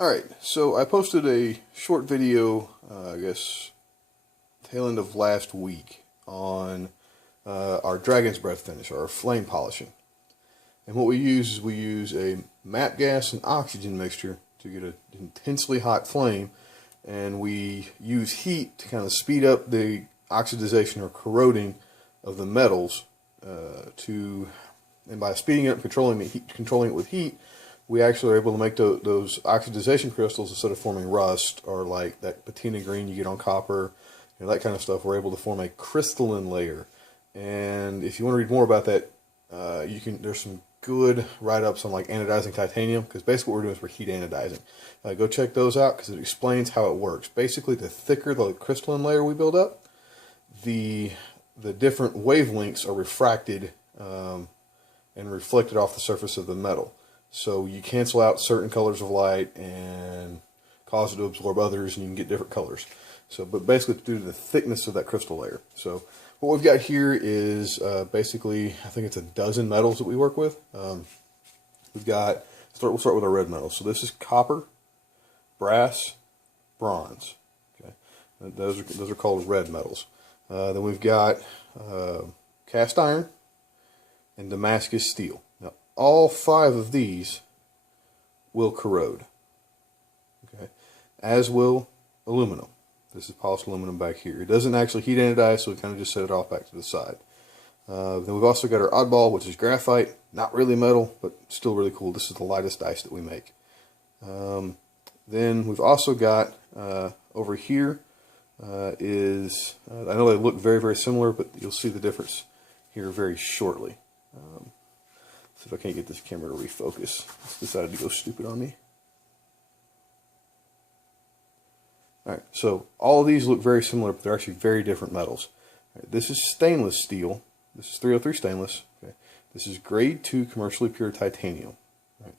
Alright, so I posted a short video, I guess, tail end of last week on our Dragon's Breath finish, our flame polishing. And what we use is we use a MAP gas and oxygen mixture to get an intensely hot flame, and we use heat to kind of speed up the oxidization or corroding of the metals and by speeding it up and controlling it with heat, we actually are able to make those oxidization crystals, instead of forming rust or like that patina green you get on copper, that kind of stuff, we're able to form a crystalline layer. And if you want to read more about that, there's some good write-ups on like anodizing titanium, because basically what we're doing is we're heat anodizing. Go check those out because it explains how it works. Basically, the thicker the crystalline layer we build up, the different wavelengths are refracted and reflected off the surface of the metal. So you cancel out certain colors of light and cause it to absorb others, and you can get different colors. So, but basically due to the thickness of that crystal layer. So what we've got here is basically, I think it's a dozen metals that we work with. We'll start with our red metals. So this is copper, brass, bronze. Okay, those are called red metals. Then we've got cast iron and Damascus steel. Now, all 5 of these will corrode, okay, as will aluminum. This is polished aluminum back here. It doesn't actually heat anodize, so we kind of just set it off back to the side. Then we've also got our oddball, which is graphite. Not really metal, but still really cool. This is the lightest dice that we make. Then we've also got over here I know they look very, very similar, but you'll see the difference here very shortly. See if I can't get this camera to refocus. It's decided to go stupid on me. Alright, so all of these look very similar, but they're actually very different metals. Right, this is stainless steel. This is 303 stainless. Okay. This is grade 2 commercially pure titanium. Right.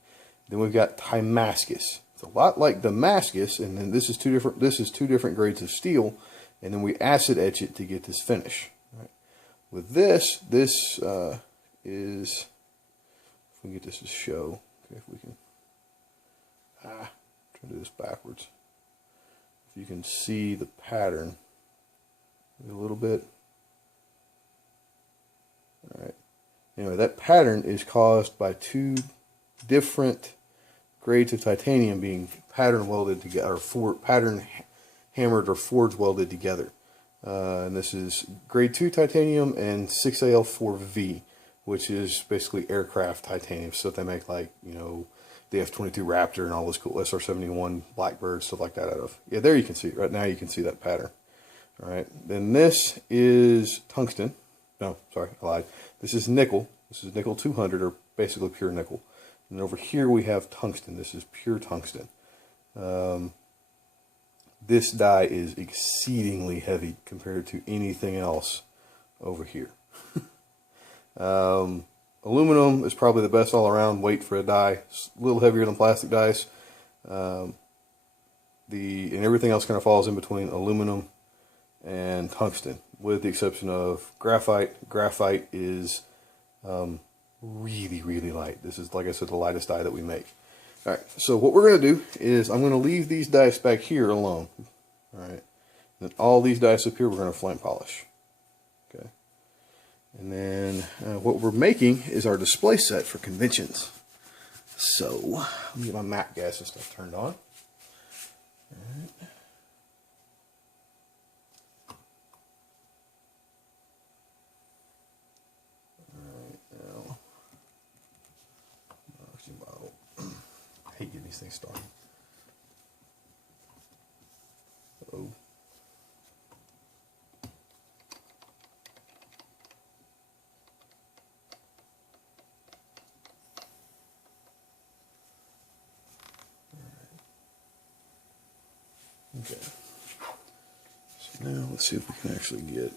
Then we've got Timascus. It's a lot like Damascus, and then this is two different grades of steel, and then we acid etch it to get this finish. Right. With this is, if we can get this to show, okay, if we can, try to do this backwards. If you can see the pattern a little bit. All right. Anyway, that pattern is caused by 2 different grades of titanium being pattern welded together, or pattern hammered or forge welded together. And this is grade 2 titanium and 6Al4V, which is basically aircraft titanium, stuff they make, like, the F-22 Raptor and all this cool SR-71 Blackbird, stuff like that out of. Yeah, there you can see it. Right now you can see that pattern. All right. Then this is tungsten. No, sorry, I lied. This is nickel. This is nickel 200, or basically pure nickel. And over here we have tungsten. This is pure tungsten. This die is exceedingly heavy compared to anything else over here. Aluminum is probably the best all-around weight for a die. It's a little heavier than plastic dies. And everything else kind of falls in between aluminum and tungsten, with the exception of graphite. Graphite is really, really light. This is, like I said, the lightest die that we make. All right, so what we're going to do is I'm going to leave these dice back here alone. All right, and all these dice up here we're going to flame polish. Okay. And then what we're making is our display set for conventions. So let me get my MAP gas and stuff turned on. All right. Now, oxygen bottle. I hate getting these things started. Oh. Okay, so now let's see if we can actually get,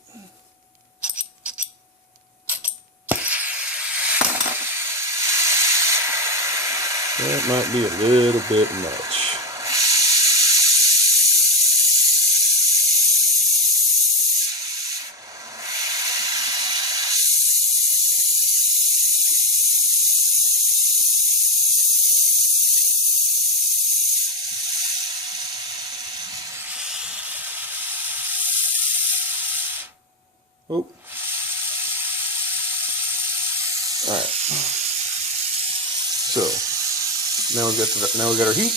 that might be a little bit much. Oh. Alright. So now we've got our heat.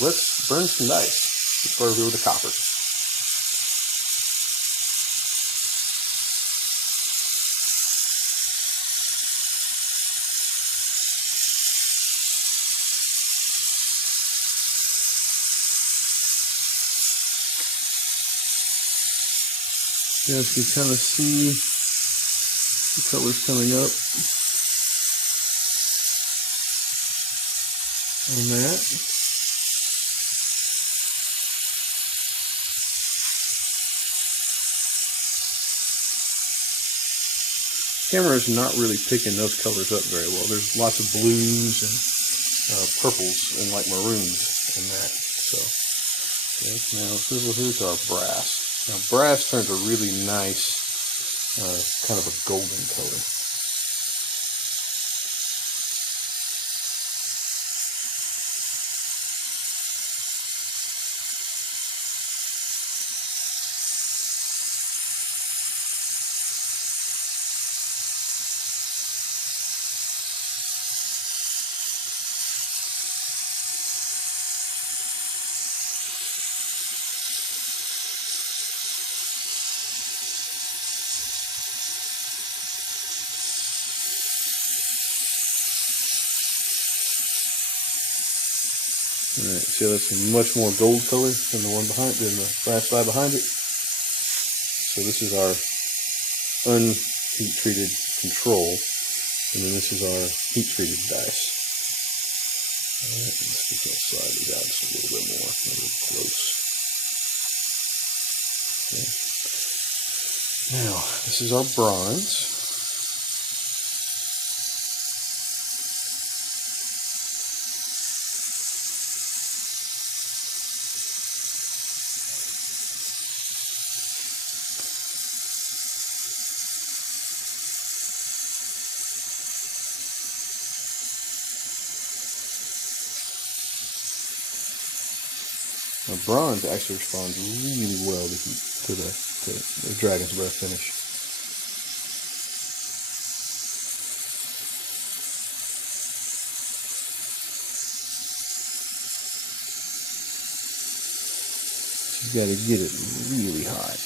Let's burn some dice. Let's start over with the copper. You guys can kind of see the colors coming up on that. Camera is not really picking those colors up very well. There's lots of blues and purples and like maroons in that. So okay, now let's move over here to our brass. Now brass turns a really nice kind of a golden color. Alright, see that's a much more gold color than the brass side behind it. So this is our unheat treated control, and then this is our heat treated dice. Alright, let's get that side out just a little bit more, a little close. Okay. Now, this is our bronze. Now, bronze actually responds really well to the Dragon's Breath finish. So you got to get it really hot.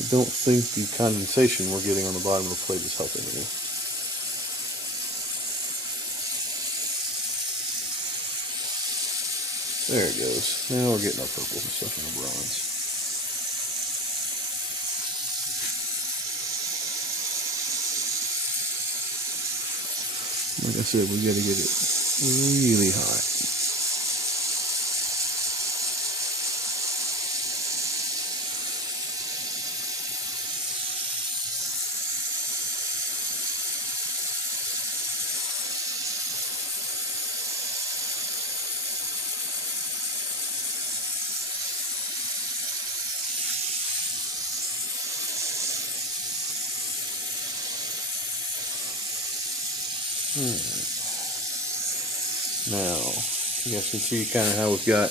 I don't think the condensation we're getting on the bottom of the plate is helping any. There it goes. Now we're getting our purples and stuff in the bronze. Like I said, we got to get it really hot. Now, you guys can see kind of how we've got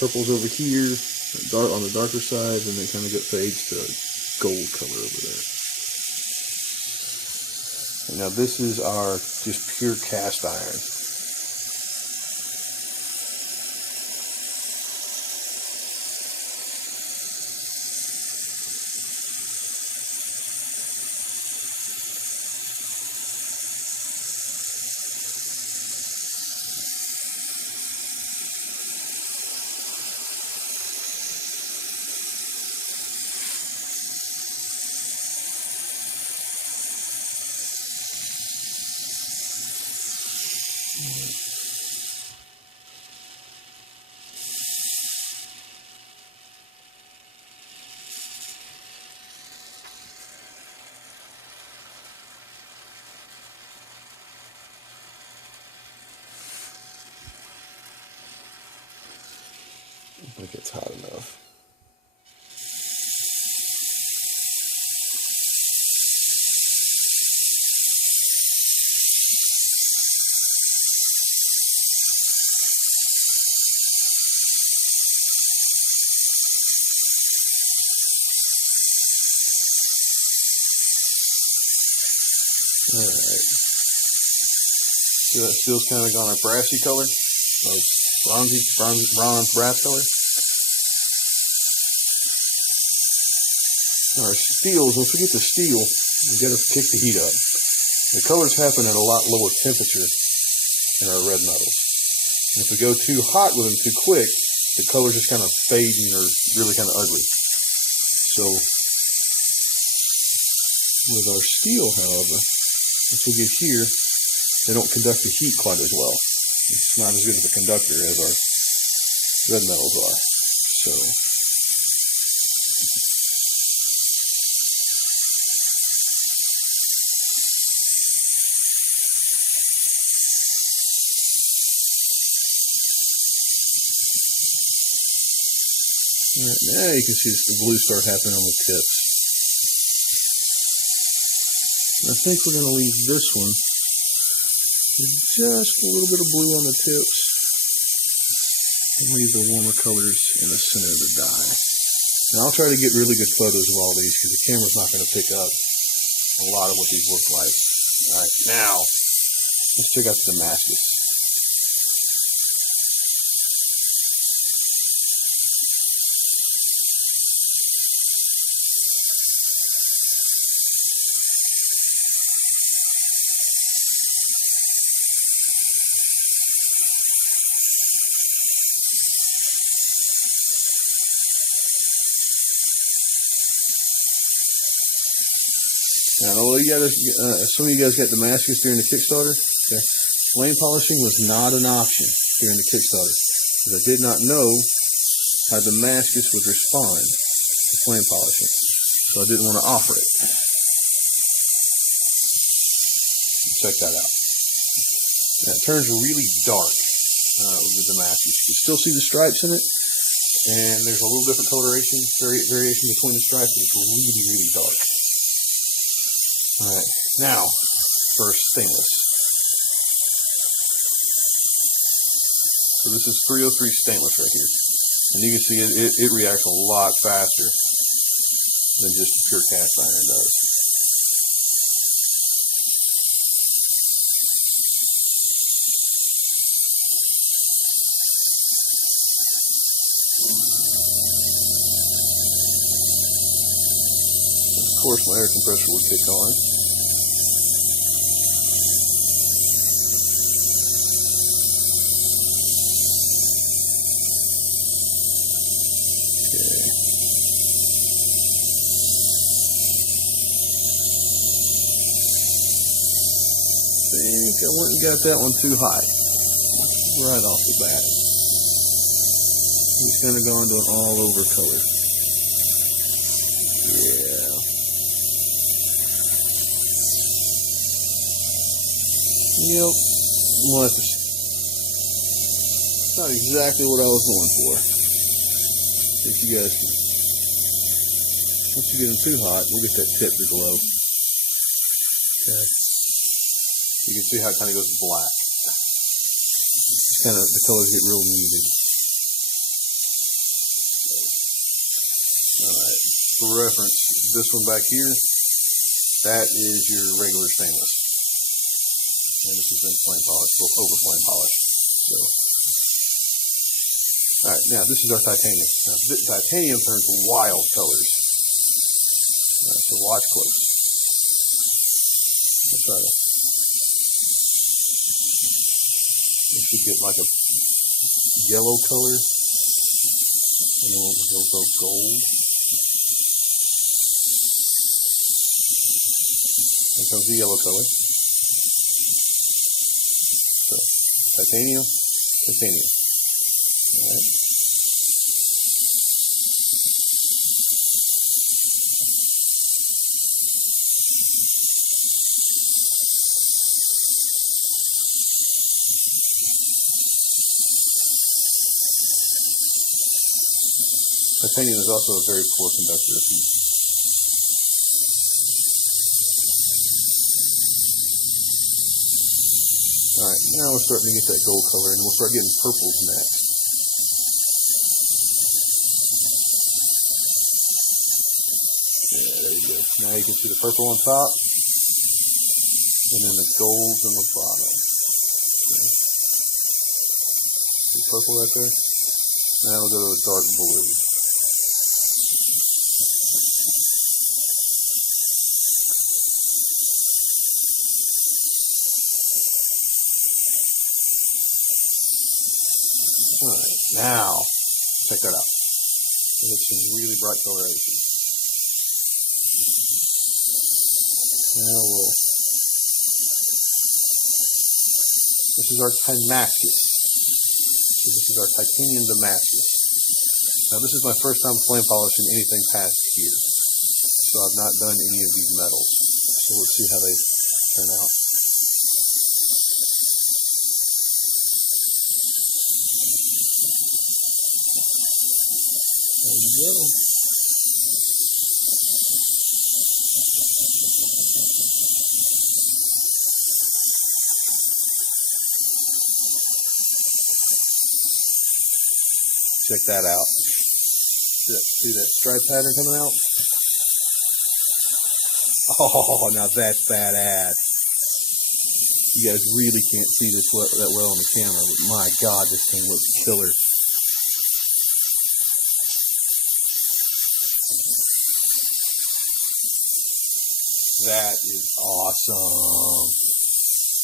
purples over here, dark on the darker side, and then kind of fades to gold color over there. And now this is our just pure cast iron. I think it's hot enough. Alright. So that steel's kind of gone a brassy color. Bronze, brass color. Our steels, don't forget the steel, you got to kick the heat up. The colors happen at a lot lower temperature in our red metals. And if we go too hot with them too quick, the colors just kind of fade and are really kind of ugly. So with our steel, however, once we get here, they don't conduct the heat quite as well. It's not as good of a conductor as our red metals are. So alright, now you can see the blue start happening on the tips. And I think we're going to leave this one with just a little bit of blue on the tips and leave the warmer colors in the center of the die. And I'll try to get really good photos of all these because the camera's not going to pick up a lot of what these look like. Alright, now let's check out the Damascus. Now, some of you guys got Damascus during the Kickstarter. Okay. Flame polishing was not an option during the Kickstarter because I did not know how Damascus would respond to flame polishing, so I didn't want to offer it. Check that out. Now, it turns really dark with the Damascus. You can still see the stripes in it, and there's a little different coloration variation between the stripes, but it's really, really dark. Alright, now for stainless. So this is 303 stainless right here. And you can see it reacts a lot faster than just pure cast iron does. Of course, my air compressor would kick on. Okay. Think I went and got that one too hot right off the bat. It's kind of gone to an all-over color. Yep, well, that's not exactly what I was going for. If you guys can, once you get them too hot, we'll get that tip to glow. Okay, you can see how it kind of goes black. It's kind of, the colors get real muted. All right, for reference, this one back here, that is your regular stainless. And this has been flame polished, over flame polished. So, all right, now this is our titanium. Now, titanium turns wild colors. So watch close. I'll try to. This should get like a yellow color, and then we'll go gold. Here comes the yellow color. So, titanium, titanium. All right. Titanium is also a very poor conductor of heat. Alright, now we're starting to get that gold color, and we'll start getting purples next. Yeah, there you go. Now you can see the purple on top. And then the gold's on the bottom. Okay. See purple right there? Now we'll go to a dark blue. Alright, now, check that out. We have some really bright coloration. Now this is our Timascus. This is our titanium Damascus. Now this is my first time flame polishing anything past here. So I've not done any of these metals. So let's see how they turn out. There you go. Check that out. See that stripe pattern coming out? Oh, now that's badass. You guys really can't see this that well on the camera, but my God, this thing looks killer. That is awesome.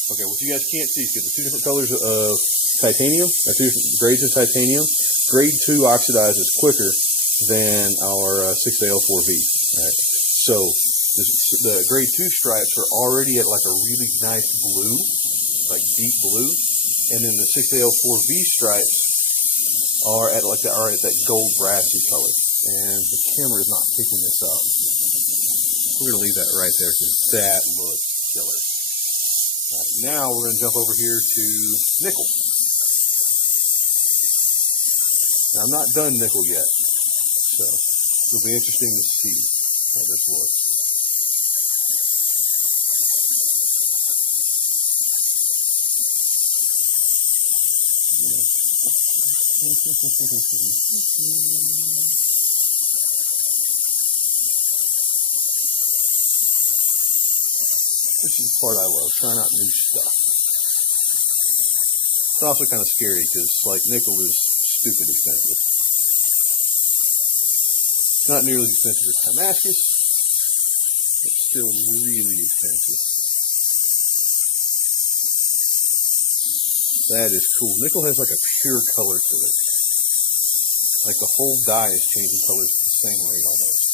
Okay, what you guys can't see is the two different colors of titanium, or two different grades of titanium. Grade 2 oxidizes quicker than our 6AL4V. Right? So the grade 2 stripes are already at like a really nice blue, like deep blue, and then the 6AL4V stripes are at like that gold brassy color. And the camera is not picking this up. We're gonna leave that right there because that looks killer. All right, now we're gonna jump over here to nickel. Now, I'm not done nickel yet, so it'll be interesting to see how this looks. This is the part I love, trying out new stuff. It's also kind of scary because, like, nickel is stupid expensive. It's not nearly as expensive as Damascus. It's still really expensive. That is cool. Nickel has like a pure color to it. Like the whole die is changing colors at the same rate almost.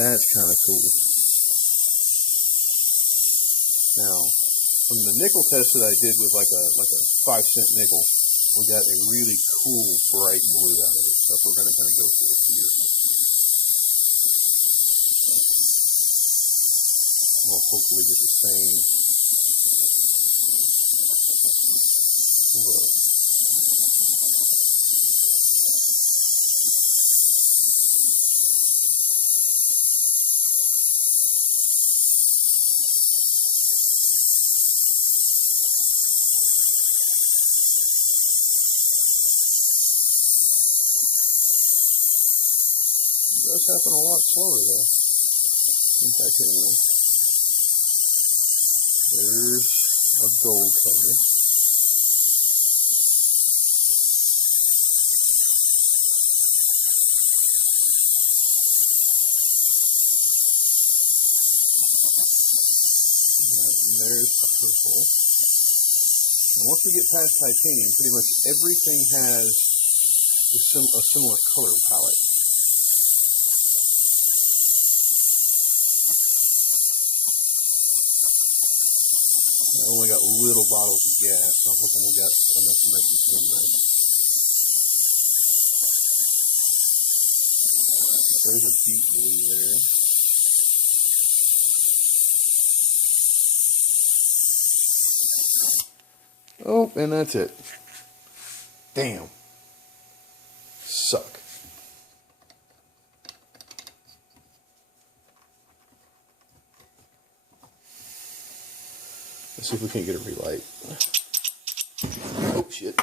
That's kind of cool. Now, from the nickel test that I did with like a 5-cent nickel, we got a really cool bright blue out of it. That's what we're going to kind of go for here. We'll hopefully get the same look. It does happen a lot slower though in titanium. There's a gold color. Right, and there's a purple. And once we get past titanium, pretty much everything has a similar color palette. I only got little bottles of gas, so I'm hoping we got enough to make this video. There's a deep blue there. Oh, and that's it. Damn. Suck. Let's see if we can't get a relight. Oh, shit.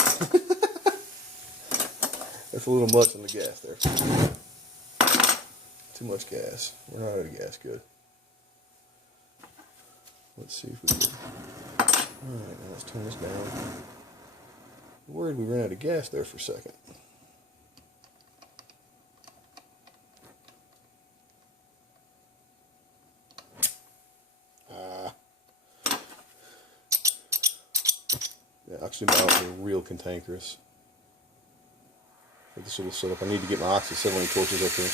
That's a little much on the gas there. too much gas. We're not out of gas. Good. Let's see if we can. Alright, now let's turn this down. I'm worried we ran out of gas there for a second. Yeah, oxygen valves are real cantankerous. This little setup. I need to get my oxyacetylene torches up here.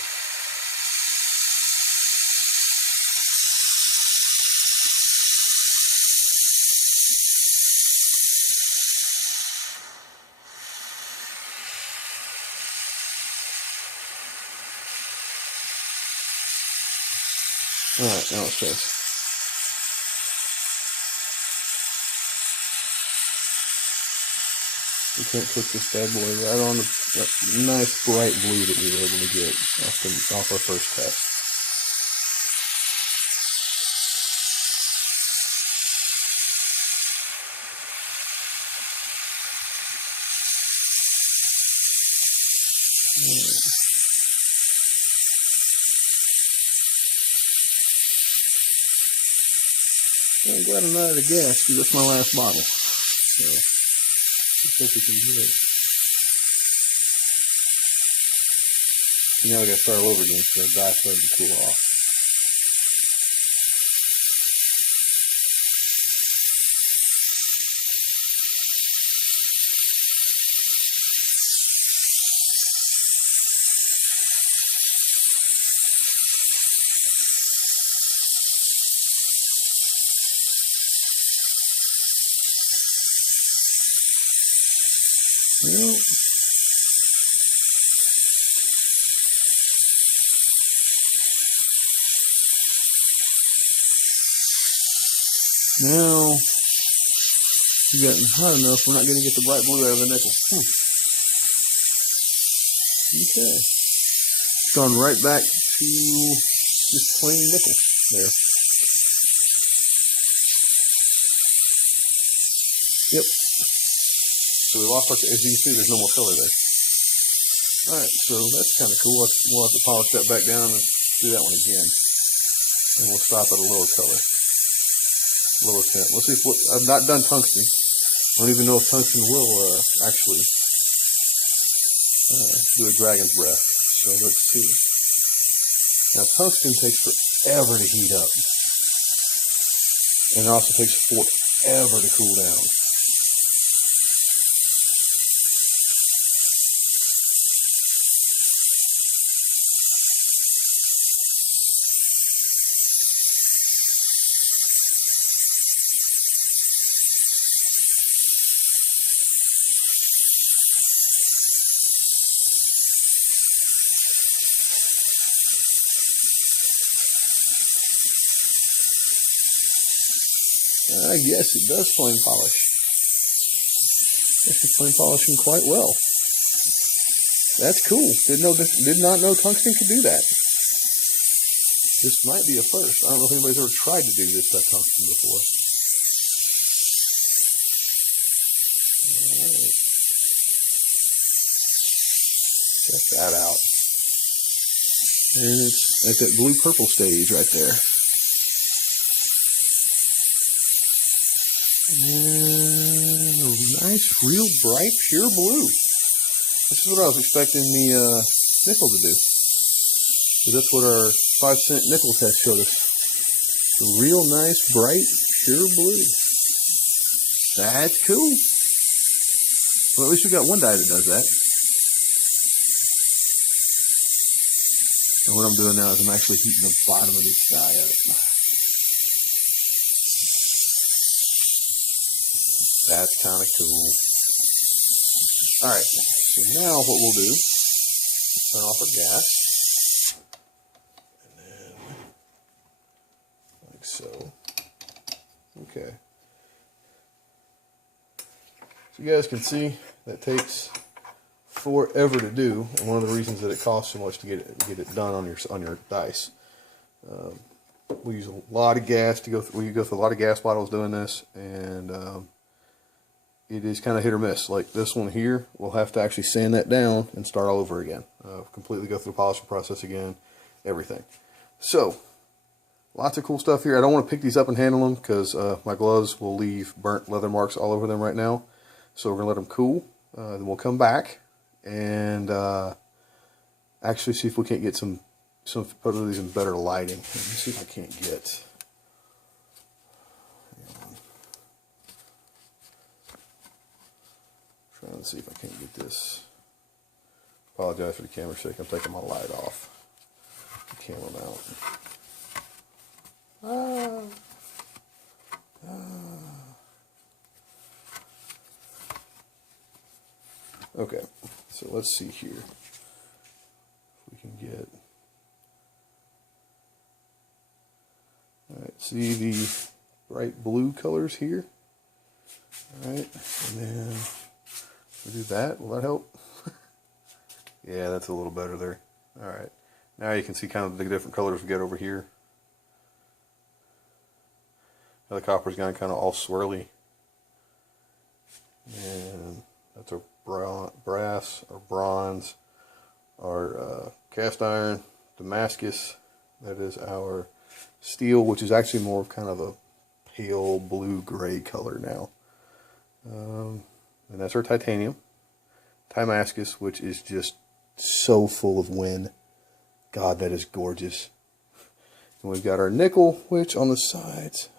Alright, now it's fixed. We can't cook this bad boy right on the nice bright blue that we were able to get off our first test. I'm glad I'm not out of gas because that's my last bottle. So, let's hope we can do it. Now we gotta start all over again because the dye started to cool off. Well, now we've gotten hot enough, we're not going to get the bright blue out of the nickel. Okay. It's gone right back to just plain nickel there. Yep. So we lost our, as you can see, there's no more color there. Alright, so that's kind of cool. We'll have to polish that back down and do that one again. And we'll stop at a lower color. Lower tint. Let's see if I've not done tungsten. I don't even know if tungsten will actually do a dragon's breath. So let's see. Now tungsten takes forever to heat up. And it also takes forever to cool down. I guess it does flame polish. It's flame polishing quite well. That's cool. Did not know tungsten could do that. This might be a first. I don't know if anybody's ever tried to do this by tungsten before. Alright. Check that out. And it's at that blue-purple stage right there. And nice, real bright, pure blue. This is what I was expecting the nickel to do. So that's what our 5-cent nickel test showed us. The real nice, bright, pure blue. That's cool. Well, at least we got one dye that does that. And what I'm doing now is I'm actually heating the bottom of this dye up. That's kind of cool. Alright, so now what we'll do is turn off our gas. And then, like so. Okay. So you guys can see that takes forever to do, and one of the reasons that it costs so much to get it done on your dice. We use a lot of gas to go through. We go through a lot of gas bottles doing this, and it is kind of hit or miss. Like this one here, we'll have to actually sand that down and start all over again. Completely go through the polishing process again. everything. So, lots of cool stuff here. I don't want to pick these up and handle them because my gloves will leave burnt leather marks all over them right now. So we're going to let them cool. Then we'll come back and actually see if we can't get some photos of these in better lighting. Let me see if I can't get... Trying to see if I can't get this. Apologize for the camera's sake. I'm taking my light off. The camera mount. Okay, so let's see here. If we can get. Alright, see the bright blue colors here? Alright, and then we do that. Will that help? Yeah, that's a little better there. Alright, now you can see kind of the different colors we get over here. Now the copper's gone kind of all swirly. And that's our brass, our bronze, our cast iron, Damascus. That is our steel, which is actually more of kind of a pale blue-gray color now. And that's our titanium. Timascus, which is just so full of wind. God, that is gorgeous. And we've got our nickel, which on the sides...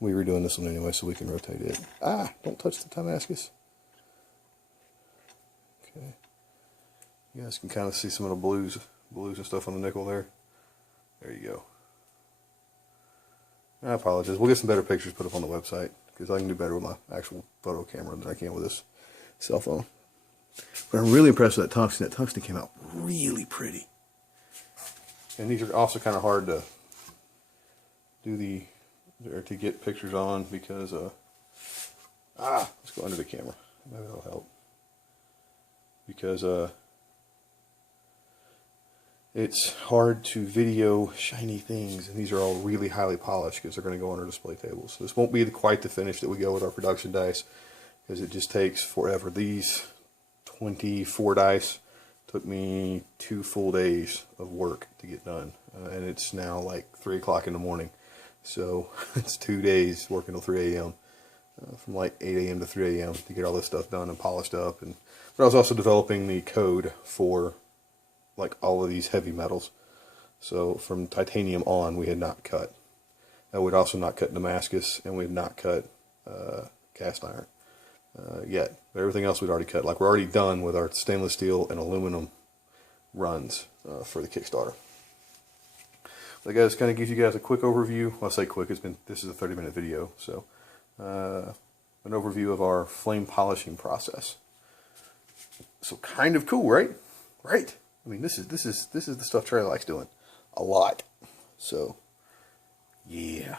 We were doing this one anyway, so we can rotate it. Ah, don't touch the Timascus. Okay. You guys can kind of see some of the blues and stuff on the nickel there. There you go. I apologize. We'll get some better pictures put up on the website, because I can do better with my actual photo camera than I can with this cell phone. But I'm really impressed with that tungsten. That tungsten came out really pretty. And these are also kind of hard to do to get pictures on because let's go under the camera. Maybe that'll help. Because it's hard to video shiny things, and these are all really highly polished because they're going to go on our display tables. So this won't be quite the finish that we go with our production dice, because it just takes forever. These 24 dice took me 2 full days of work to get done, and it's now like 3 o'clock in the morning. So it's 2 days working till 3 a.m. From like 8 a.m. to 3 a.m. to get all this stuff done and polished up. But I was also developing the code for like all of these heavy metals. So from titanium on, we had not cut. We'd also not cut Damascus, and we'd not cut cast iron yet. But everything else we'd already cut. Like we're already done with our stainless steel and aluminum runs for the Kickstarter. So guys, kind of gives you guys a quick overview. Well, I say quick, this is a 30-minute video, so an overview of our flame polishing process. So kind of cool, right? Right. I mean, this is the stuff Trey likes doing a lot. So yeah.